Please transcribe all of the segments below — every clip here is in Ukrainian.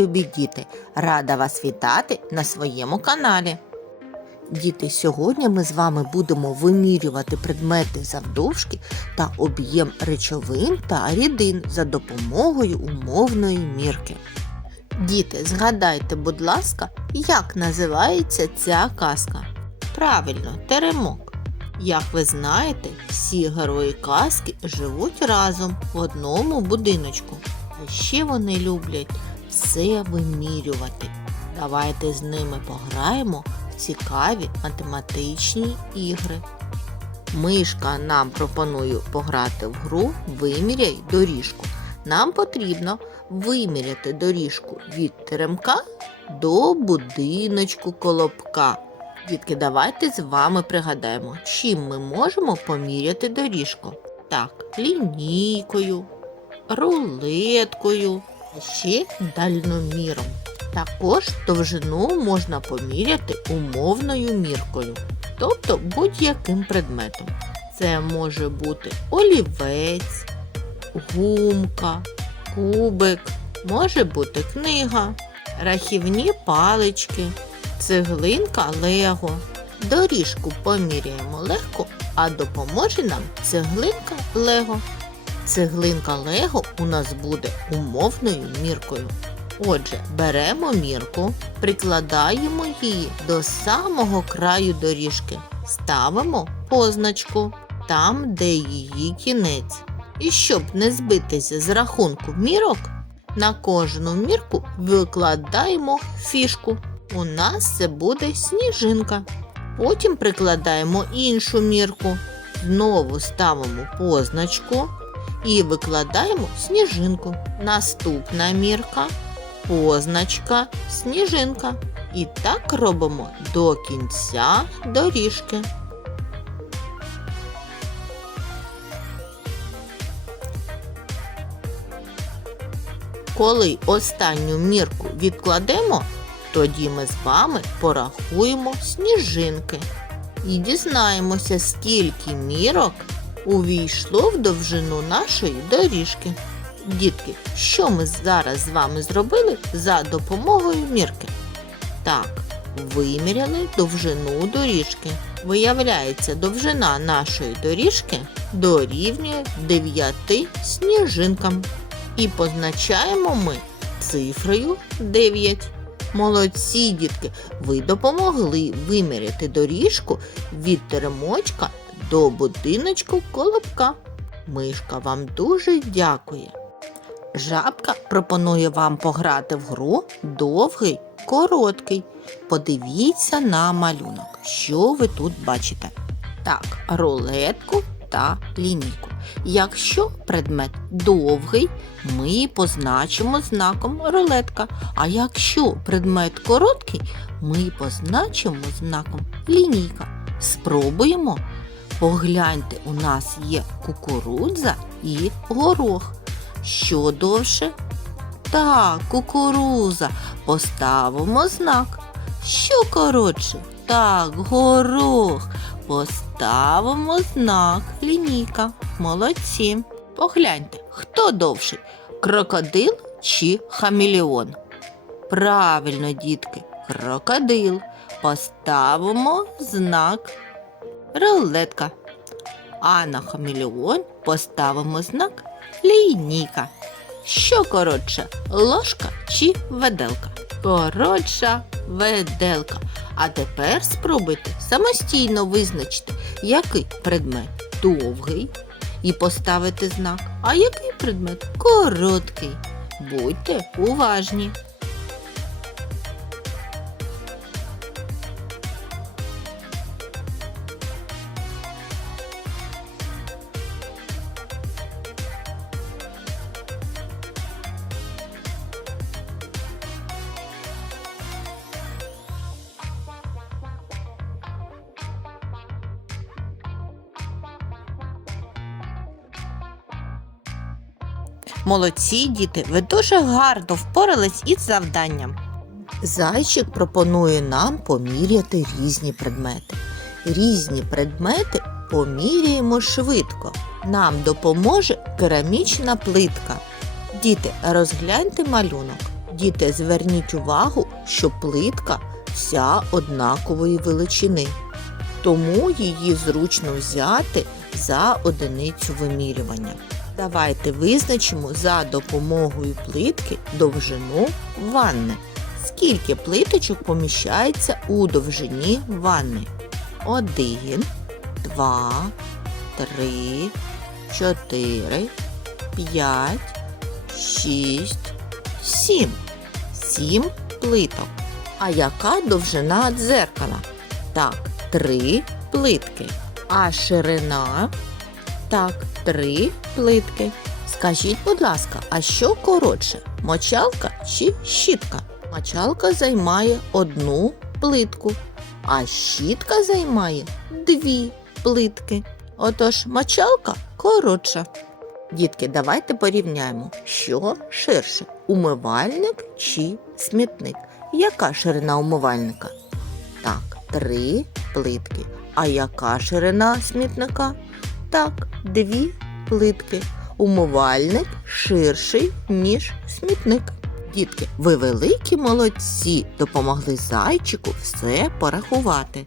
Любі діти! Рада вас вітати на своєму каналі. Діти, сьогодні ми з вами будемо вимірювати предмети завдовжки та об'єм речовин та рідин за допомогою умовної мірки. Діти, згадайте, будь ласка, як називається ця казка? Правильно, теремок. Як ви знаєте, всі герої казки живуть разом в одному будиночку. А ще вони люблять все вимірювати. Давайте з ними пограємо в цікаві математичні ігри. Мишка нам пропонує пограти в гру Виміряй доріжку. Нам потрібно виміряти доріжку від теремка до будиночку колобка. Дітки, давайте з вами пригадаємо, чим ми можемо поміряти доріжку. Так, лінійкою, рулеткою, а ще дальноміром. Також довжину можна поміряти умовною міркою, тобто будь-яким предметом. Це може бути олівець, гумка, кубик, може бути книга, рахівні палички, цеглинка Лего. Доріжку поміряємо легко, а допоможе нам цеглинка Лего. Цеглинка Лего у нас буде умовною міркою. Отже, беремо мірку, прикладаємо її до самого краю доріжки, ставимо позначку там, де її кінець. І щоб не збитися з рахунку мірок, на кожну мірку викладаємо фішку. У нас це буде сніжинка. Потім прикладаємо іншу мірку, знову ставимо позначку і викладаємо сніжинку. Наступна мірка, позначка, сніжинка. І так робимо до кінця доріжки. Коли останню мірку відкладемо, тоді ми з вами порахуємо сніжинки і дізнаємося, скільки мірок увійшло в довжину нашої доріжки. Дітки, що ми зараз з вами зробили за допомогою мірки? Так, виміряли довжину доріжки. Виявляється, довжина нашої доріжки дорівнює 9 сніжинкам. І позначаємо ми цифрою 9. Молодці, дітки, ви допомогли виміряти доріжку від теремочка до будиночку колобка. Мишка вам дуже дякує. Жабка пропонує вам пограти в гру довгий, короткий. Подивіться на малюнок, що ви тут бачите. Так, рулетку та лінійку. Якщо предмет довгий, ми позначимо знаком рулетка. А якщо предмет короткий, ми позначимо знаком лінійка. Спробуємо. Погляньте, у нас є кукурудза і горох. Що довше? Так, кукуруза. Поставимо знак. Що коротше? Так, горох. Поставимо знак лінійка. Молодці. Погляньте, хто довший? Крокодил чи хамелеон? Правильно, дітки, крокодил. Поставимо знак рулетка. А на хамелеон поставимо знак лінійка. Що коротше, ложка чи веделка? Коротша веделка. А тепер спробуйте самостійно визначити, який предмет довгий і поставити знак, а який предмет короткий. Будьте уважні. Молодці, діти, ви дуже гарно впорались із завданням. Зайчик пропонує нам поміряти різні предмети. Різні предмети поміряємо швидко. Нам допоможе керамічна плитка. Діти, розгляньте малюнок. Діти, зверніть увагу, що плитка вся однакової величини. Тому її зручно взяти за одиницю вимірювання. Давайте визначимо за допомогою плитки довжину ванни. Скільки плиточок поміщається у довжині ванни? Один, два, три, чотири, п'ять, шість, сім. Сім плиток. А яка довжина дзеркала? Так, три плитки. А ширина? Так, три плитки. Скажіть, будь ласка, а що коротше? Мочалка чи щітка? Мочалка займає одну плитку, а щітка займає дві плитки. Отож, мочалка коротша. Дітки, давайте порівняємо, що ширше умивальник чи смітник. Яка ширина умивальника? Так, три плитки. А яка ширина смітника? Так, дві плитки. Умивальник ширший, ніж смітник. Дітки, ви великі молодці, допомогли зайчику все порахувати.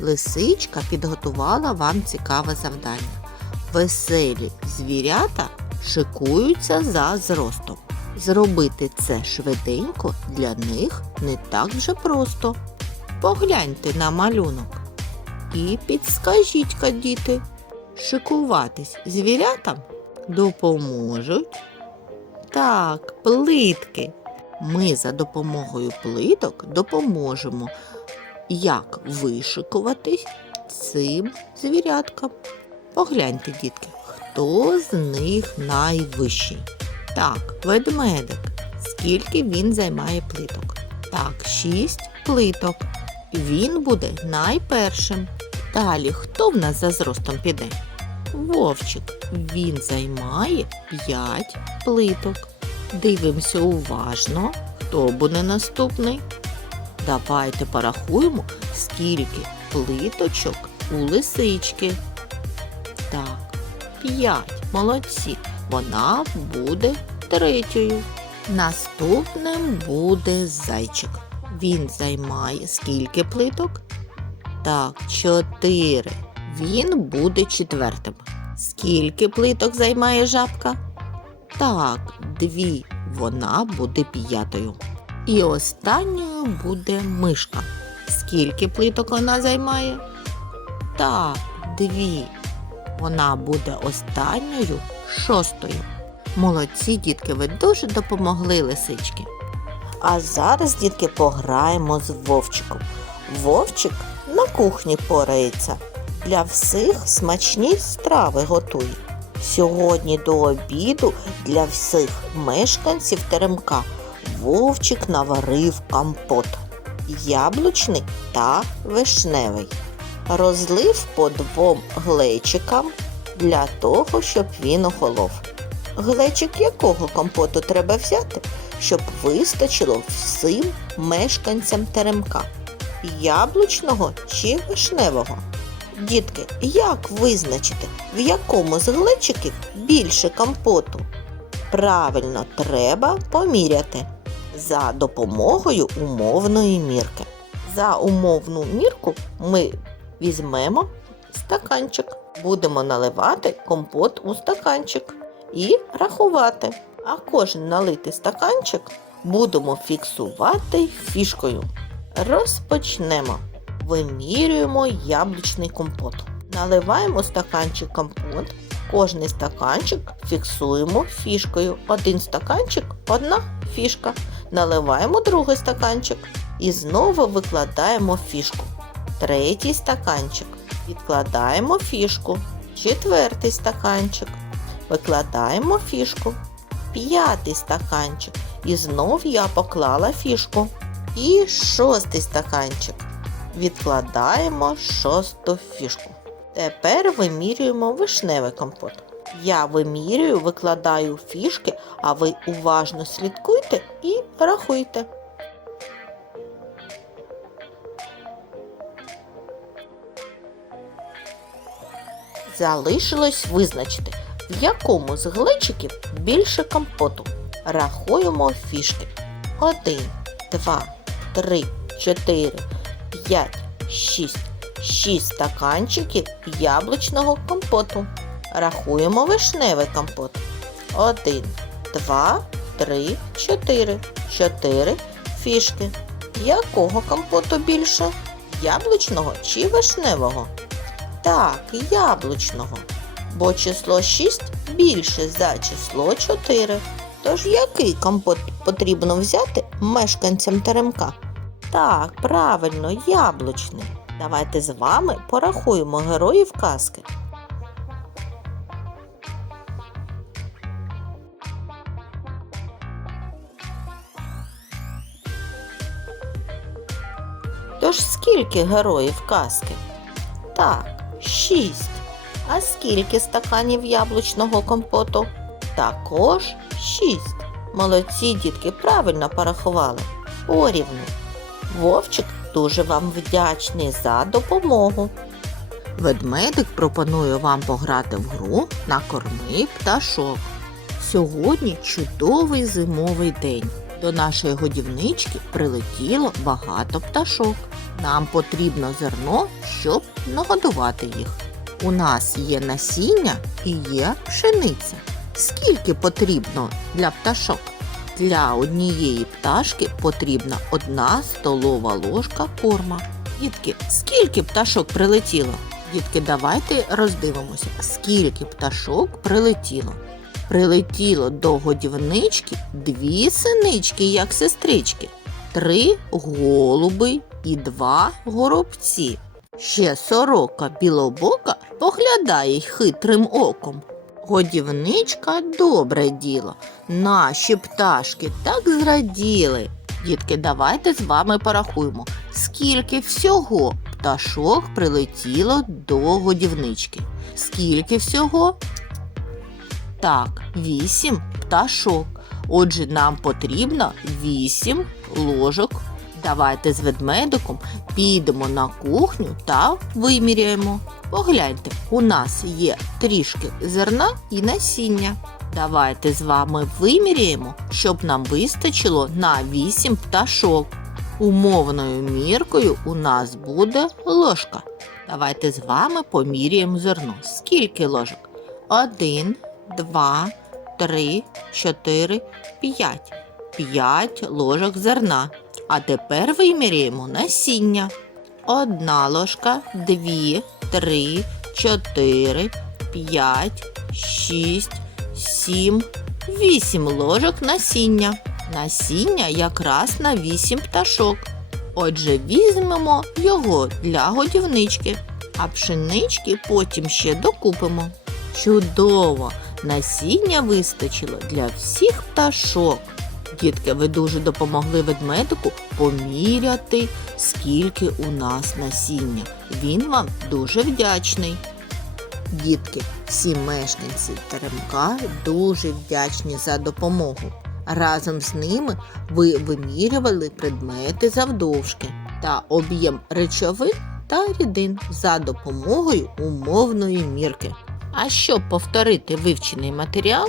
Лисичка підготувала вам цікаве завдання. Веселі звірята шикуються за зростом. Зробити це швиденько для них не так вже просто. Погляньте на малюнок і підскажіть-ка, діти, шикуватись звірятам допоможуть. Так, плитки. Ми за допомогою плиток допоможемо, як вишикуватись цим звіряткам. Погляньте, дітки, хто з них найвищий? Так, ведмедик. Скільки він займає плиток? Так, шість плиток. Він буде найпершим. Далі, хто в нас за зростом піде? Вовчик. Він займає 5 плиток. Дивимося уважно, хто буде наступний. Давайте порахуємо, скільки плиточок у лисички. Так, 5. Молодці. Вона буде третьою. Наступним буде зайчик. Він займає скільки плиток? Так, 4. Він буде четвертим. Скільки плиток займає жабка? Так, дві. Вона буде п'ятою. І останньою буде мишка. Скільки плиток вона займає? Так, дві. Вона буде останньою шостою. Молодці, дітки, ви дуже допомогли лисички. А зараз, дітки, пограємо з Вовчиком. Вовчик на кухні порається. Для всіх смачні страви готує. Сьогодні до обіду для всіх мешканців теремка Вовчик наварив компот. Яблучний та вишневий. Розлив по двом глечикам для того, щоб він охолов. Глечик якого компоту треба взяти, щоб вистачило всім мешканцям теремка? Яблучного чи вишневого? Дітки, як визначити, в якому з глечиків більше компоту? Правильно, треба поміряти за допомогою умовної мірки. За умовну мірку ми візьмемо стаканчик, будемо наливати компот у стаканчик і рахувати. А кожен налитий стаканчик будемо фіксувати фішкою. Розпочнемо. Вимірюємо яблучний компот. Наливаємо стаканчик компот. Кожний стаканчик фіксуємо фішкою. Один стаканчик, одна фішка. Наливаємо другий стаканчик і знову викладаємо фішку. Третій стаканчик. Відкладаємо фішку. Четвертий стаканчик. Викладаємо фішку. П'ятий стаканчик. І знов я поклала фішку. І шостий стаканчик. Відкладаємо шосту фішку. Тепер вимірюємо вишневий компот. Я вимірюю, викладаю фішки, а ви уважно слідкуйте і рахуйте. Залишилось визначити, В якому з глечиків більше компоту? Рахуємо фішки. 1, 2, 3, 4, 5, 6. 6 стаканчиків яблучного компоту. Рахуємо вишневий компот. 1, 2, 3, 4. 4 фішки. Якого компоту більше? Яблучного чи вишневого? Так, яблучного. Бо число 6 більше за число 4. Тож який компот потрібно взяти мешканцям теремка? Так, правильно, яблучний. Давайте з вами порахуємо героїв казки. Тож скільки героїв казки? Так, шість. А скільки стаканів яблучного компоту? Також шість. Молодці дітки правильно порахували. Порівну. Вовчик дуже вам вдячний за допомогу. Ведмедик пропонує вам пограти в гру на корми пташок. Сьогодні чудовий зимовий день. До нашої годівнички прилетіло багато пташок. Нам потрібно зерно, щоб нагодувати їх. У нас є насіння і є пшениця. Скільки потрібно для пташок? Для однієї пташки потрібна одна столова ложка корма. Дітки, скільки пташок прилетіло? Дітки, давайте роздивимося, скільки пташок прилетіло. Прилетіло до годівнички дві синички, як сестрички, три голуби і два горобці. Ще сорока білобока поглядає хитрим оком. Годівничка добре діло. Наші пташки так зраділи. Дітки, давайте з вами порахуємо, скільки всього пташок прилетіло до годівнички. Скільки всього? Так, вісім пташок. Отже, нам потрібно вісім ложок. Давайте з ведмедиком підемо на кухню та виміряємо. Погляньте, у нас є трішки зерна і насіння. Давайте з вами виміряємо, щоб нам вистачило на 8 пташок. Умовною міркою у нас буде ложка. Давайте з вами поміряємо зерно. Скільки ложок? Один, два, три, чотири, п'ять. П'ять ложок зерна. А тепер виміряємо насіння. Одна ложка, дві, три, чотири, п'ять, шість, сім, вісім ложок насіння. Насіння якраз на вісім пташок. Отже, візьмемо його для годівнички, а пшенички потім ще докупимо. Чудово! Насіння вистачило для всіх пташок. Дітки, ви дуже допомогли ведмедику поміряти, скільки у нас насіння. Він вам дуже вдячний. Дітки, всі мешканці теремка дуже вдячні за допомогу. Разом з ними ви вимірювали предмети завдовжки та об'єм речовин та рідин за допомогою умовної мірки. А щоб повторити вивчений матеріал,